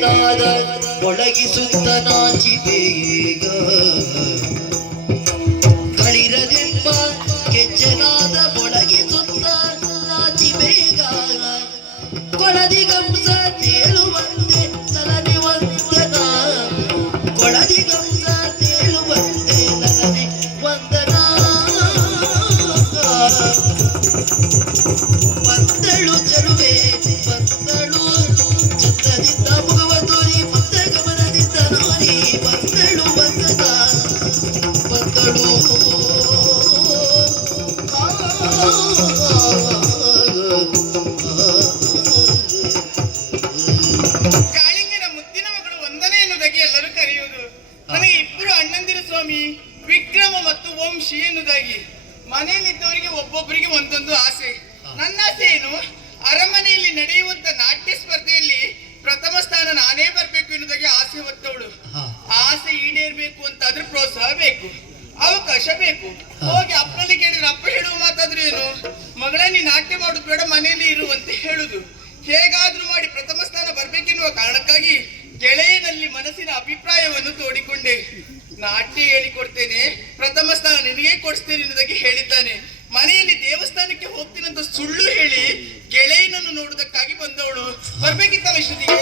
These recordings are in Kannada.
ಕೆಚ್ಚೆನಾದ ಒಳಗಿಸುತ್ತ ನಾಚಿ ಬೇಗ ಗಳಿರದೆಂಬ ಕೆಚ್ಚೆನಾದ ಒಳಗಿಸುತ್ತ ನಾಚಿ ಬೇಗ ಕೊಳದಿಗಂಸ ತೇಳುವಂತೆ ನನನೆ ವಂದನ ಕೊಳದಿಗಂಸ ತೇಳುವಂತೆ ನನನೆ ವಂದನ ಬಂದಳು ಚಲುವೆ ಬಂದಳು ಚಂದದಿಂದ ಮುಗವ ತೋರಿ ಬಂದ ಗಮನದಿಂದ ನೋಡಿ ಬಂದಳು ಬಂದದ ಬಂದಳು ಕಾಳಿಂಗನ ಮುದ್ದಿನ ಮಗಳು ವಂದನೆ ಎನ್ನುವುದಾಗಿ ಎಲ್ಲರೂ ಕರೆಯುವುದು. ನನಗೆ ಇಬ್ಬರು ಅಣ್ಣಂದಿರು ಸ್ವಾಮಿ, ವಿಕ್ರಮ ಮತ್ತು ವಂಶಿ ಎನ್ನುವುದಾಗಿ. ಮನೆಯಲ್ಲಿದ್ದವರಿಗೆ ಒಬ್ಬೊಬ್ಬರಿಗೆ ಒಂದೊಂದು ಆಸೆ. ನನ್ನ ಆಸೆ ಏನು, ಅರಮನೆಯಲ್ಲಿ ನಡೆಯುವಂತ ನಾಟ್ಯ ಸ್ಪರ್ಧೆಯಲ್ಲಿ ಪ್ರಥಮ ಸ್ಥಾನ ನಾನೇ ಬರ್ಬೇಕು ಎನ್ನುವುದಾಗಿ ಆಸೆ ಹೊತ್ತವಳು. ಆಸೆ ಈಡೇರ್ಬೇಕು ಅಂತಾದ್ರೆ ಪ್ರೋತ್ಸಾಹ ಬೇಕು, ಅವಕಾಶ ಬೇಕು. ಹೋಗಿ ಅಪ್ಪನಲ್ಲಿ ಕೇಳಿದ್ರೆ ಅಪ್ಪ ಹೇಳುವ ಮಾತಾದ್ರೂ ಏನು, ಮಗಳ ನೀ ನಾಟ್ಯ ಮಾಡುದು ಬೇಡ ಮನೆಯಲ್ಲಿ ಇರುವಂತೆ ಹೇಳುದು. ಹೇಗಾದ್ರೂ ಮಾಡಿ ಪ್ರಥಮ ಸ್ಥಾನ ಬರ್ಬೇಕೆನ್ನುವ ಕಾರಣಕ್ಕಾಗಿ ಗೆಳೆಯನಲ್ಲಿ ಮನಸ್ಸಿನ ಅಭಿಪ್ರಾಯವನ್ನು ತೋಡಿಕೊಂಡೆ. ನಾಟ್ಯ ಹೇಳಿಕೊಡ್ತೇನೆ, ಪ್ರಥಮ ಸ್ಥಾನ ನಿನಗೆ ಕೊಡಿಸ್ತೇನೆ ಎನ್ನುವುದಾಗಿ ಹೇಳಿದ್ದಾನೆ. ಮನೆಯಲ್ಲಿ ದೇವಸ್ಥಾನಕ್ಕೆ ಹೋಗ್ತೀನಂತ ಸುಳ್ಳು ಹೇಳಿ ಗೆಳೆಯನನ್ನು ನೋಡುವುದಕ್ಕಾಗಿ ಬಂದವಳು. ಬರ್ಬೇಕಿತ್ತಲ್ಲ ಇಷ್ಟೊತ್ತಿಗೆ.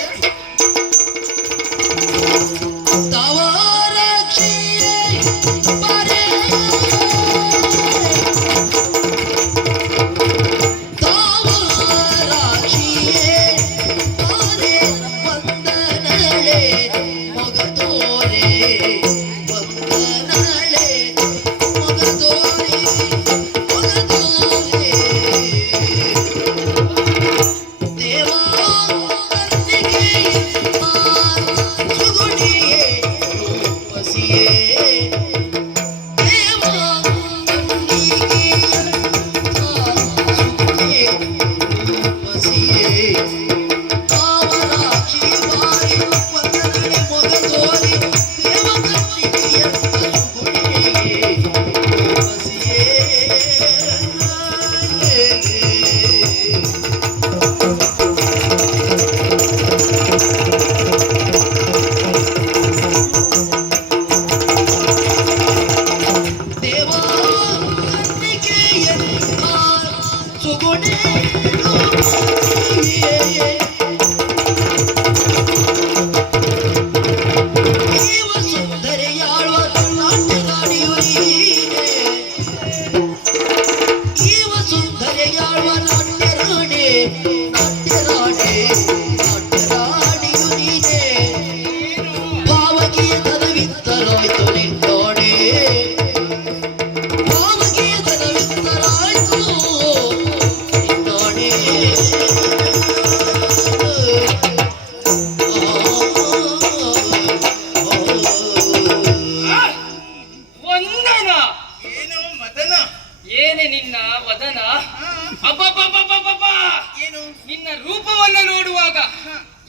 ನಿನ್ನ ರೂಪವನ್ನು ನೋಡುವಾಗ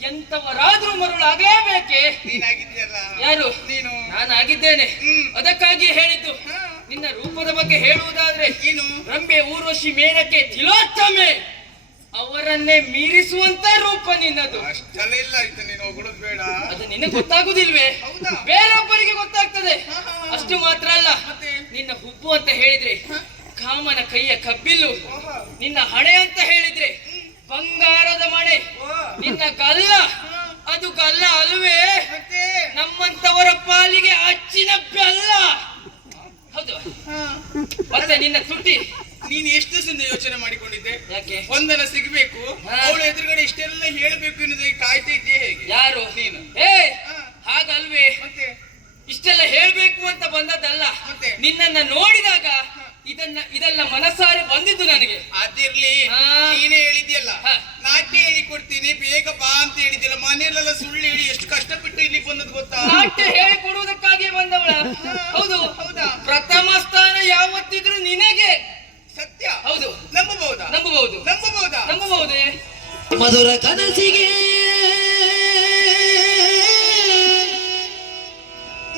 ಎಂತವರಾದ್ರೂ ಮರುಳಾಗಲೇಬೇಕೆ? ನೀನಾಗಿದ್ಯಲ್ಲ. ಯಾರು? ನೀನು. ನಾನಾಗಿದ್ದೇನೆ. ಅದಕ್ಕಾಗಿ ಹೇಳಿದ್ದು. ನಿನ್ನ ರೂಪದ ಬಗ್ಗೆ ಹೇಳುವುದಾದ್ರೆ ಏನು? ರಂಬೆ, ಊರ್ವಶಿ, ಮೇನಕೆ, ತಿಲೋತ್ತಮೆ ಅವರನ್ನೇ ಮೀರಿಸುವಂತ ರೂಪ ನಿನ್ನದು. ಅಷ್ಟೆಲ್ಲ ಇಲ್ಲ ಆಯ್ತು, ನೀನು ಹೊಗಳೋದು ಬೇಡ. ಅದು ನಿನಗೆ ಗೊತ್ತಾಗುದಿಲ್ವೇ? ಬೇರೊಬ್ಬರಿಗೆ ಗೊತ್ತಾಗ್ತದೆ. ಅಷ್ಟು ಮಾತ್ರ ಅಲ್ಲ, ನಿನ್ನ ಹುಬ್ಬು ಅಂತ ಹೇಳಿದ್ರೆ ಕಾಮನ ಕೈಯ ಕಬ್ಬಿಲ್ಲು, ನಿನ್ನ ಹಣೆ ಅಂತ ಹೇಳಿದ್ರೆ ಬಂಗಾರದ ಮಣೆ, ನಿನ್ನ ಗಲ್ಲ ಅದು ಗಲ್ಲ ಅಲ್ವೇ? ನಮ್ಮಂತವರ ಪಾಲಿಗೆ ಅಚ್ಚಿನ ಬೆಲ್ಲ. ಹೌದು. ಮತ್ತೆ ನಿನ್ನ ತುಟಿ, ನೀನು ಎಷ್ಟು ದಿವಸದಿಂದ ಯೋಚನೆ ಮಾಡಿಕೊಂಡಿದ್ದೆ? ಯಾಕೆ ಒಂದನ ಸಿಗಬೇಕು, ಅವಳ ಎದುರುಗಡೆ ಇಷ್ಟೆಲ್ಲ ಹೇಳಬೇಕು ಎನ್ನುವುದಾಗಿ ಕಾಯ್ತಾ ಇದ್ದೆ. ಹೇಗೆ? ಯಾರು ನೀನು. ಹಾಗಲ್ವೇ? ಮತ್ತೆ ಇಷ್ಟೆಲ್ಲ ಹೇಳ್ಬೇಕು ಅಂತ ಬಂದದ್ದಲ್ಲ. ನಿನ್ನನ್ನ ನೋಡಿದಾಗ ಇದೆಲ್ಲ ಮನಸ್ಸಾರೆ ಬಂದಿದ್ದು ನನಗೆ. ಅದಿರ್ಲಿ, ನೀನೇ ಹೇಳಿದ್ಯಲ್ಲ ನಾಟ್ಯ ಹೇಳಿ ಕೊಡ್ತೀನಿ ಬೇಗ ಬಾ ಅಂತ ಹೇಳಿದ್ಯಲ್ಲ. ಮನೆಯಲ್ಲೆಲ್ಲ ಸುಳ್ಳು ಹೇಳಿ ಎಷ್ಟು ಕಷ್ಟಪಟ್ಟು ಇಲ್ಲಿ ಬಂದದ್ದು ಗೊತ್ತಾ? ನಾಟ್ಯ ಹೇಳಿ ಕೊಡುವುದಕ್ಕಾಗಿ ಬಂದವಳ. ಹೌದು. ಹೌದಾ? ಪ್ರಥಮ ಸ್ಥಾನ ಯಾವತ್ತಿದ್ರು ನಿನಗೆ. ಸತ್ಯ. ಹೌದು. ನಂಬಬಹುದಾ? ನಂಬಬಹುದು. ನಂಬಬಹುದಾ? ನಂಬಬಹುದೇ? ಮಧುರ ಕನಸಿಗೆ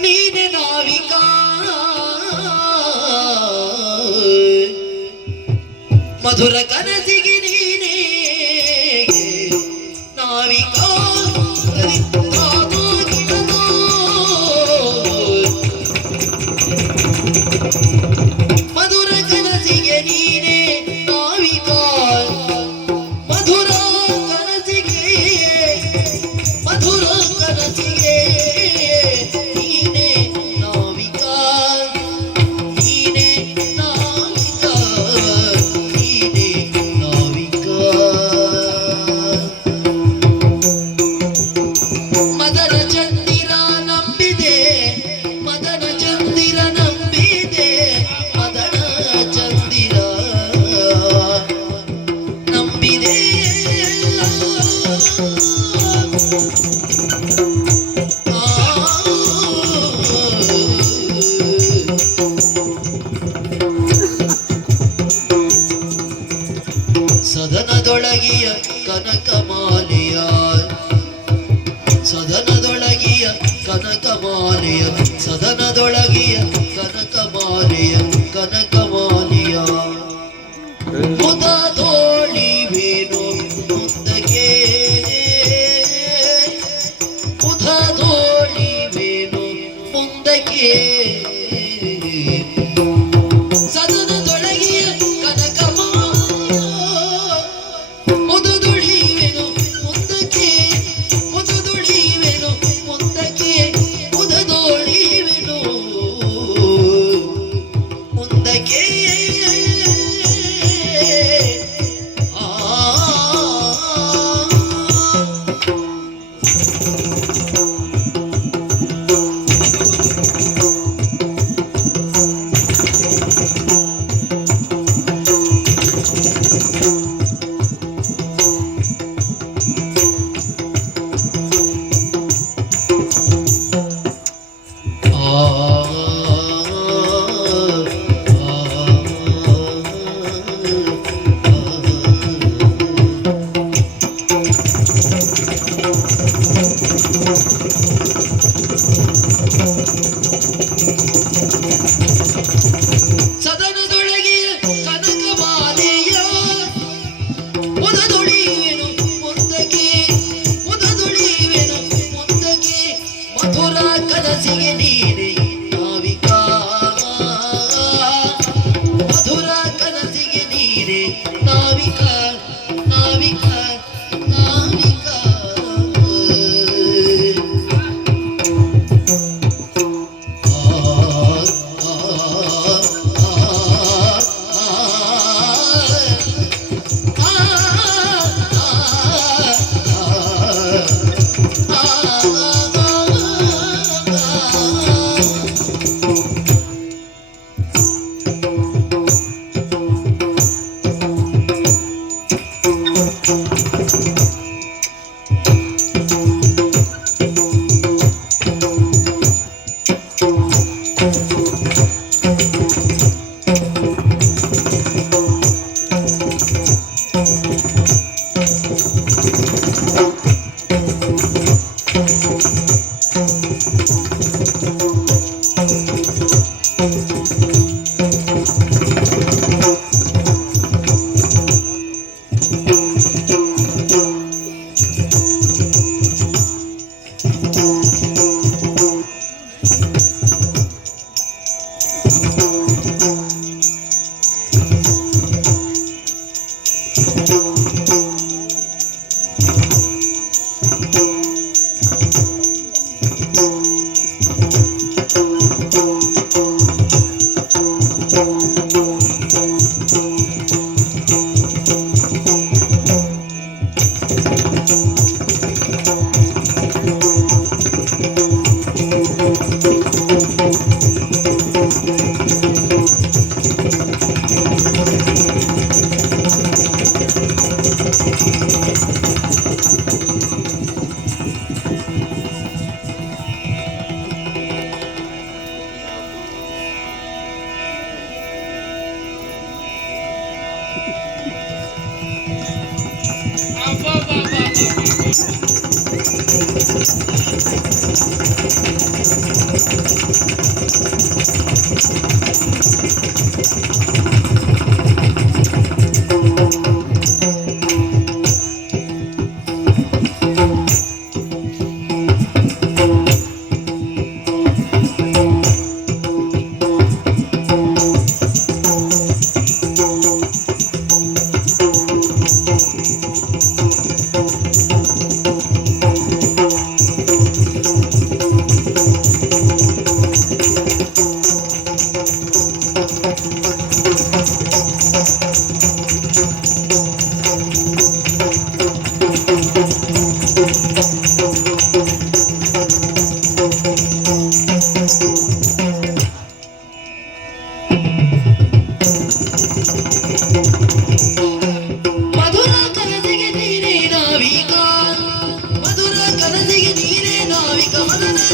ನೀನೆ ನಾವಿಕಾ, ಮಧುರ ಕನಸಿಗೆ ನೀನೇ ನಾವಿಕಾ. ತುಂಬಿದೆ ಸದನದೊಳಗಿಯ ಕನಕಮಾಲೆಯ ಸದನದೊಳಗಿಯ ಕನಕಮಾಲೆಯ ಸದನದೊಳಗಿಯ ಕನಕಮಾಲೆಯ ಕನಕಮಾಲೆಯ ಮುದದೋಳಿವೇನು ಮುಂದಕ್ಕೆ ಮುದದೋಳಿವೇನು ಮುಂದಕ್ಕೆ ಸದನದೊಳಗಿಯ ಕನಕಮಾಲೆಯ ಮುದದೊಳಿವೇನು ಮುಂದಕ್ಕೆ ಮುದದೊಳಿವೇನು ಮುಂದಕ್ಕೆ ಮುದದೊಳಿವೇನು ಮುಂದಕ್ಕೆ ಸದನದೊಳಗಿಯ ಕನಕಮಾಲೆಯ ಮುದದೊಳಿವೆನು ಮುಂದಕ್ಕೆ ಮುದದೊಳಿವೆನು ಮುಂದಕ್ಕೆ ಮಧುರ ಕನಸಿಗೆ ನೀನೆ ನಾವಿಕ ಮಧುರ ಕನಸಿಗೆ ನೀನೆ ನಾವಿಕ ನಾವಿಕ ನಾವಿಕ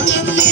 ಚಂದಿ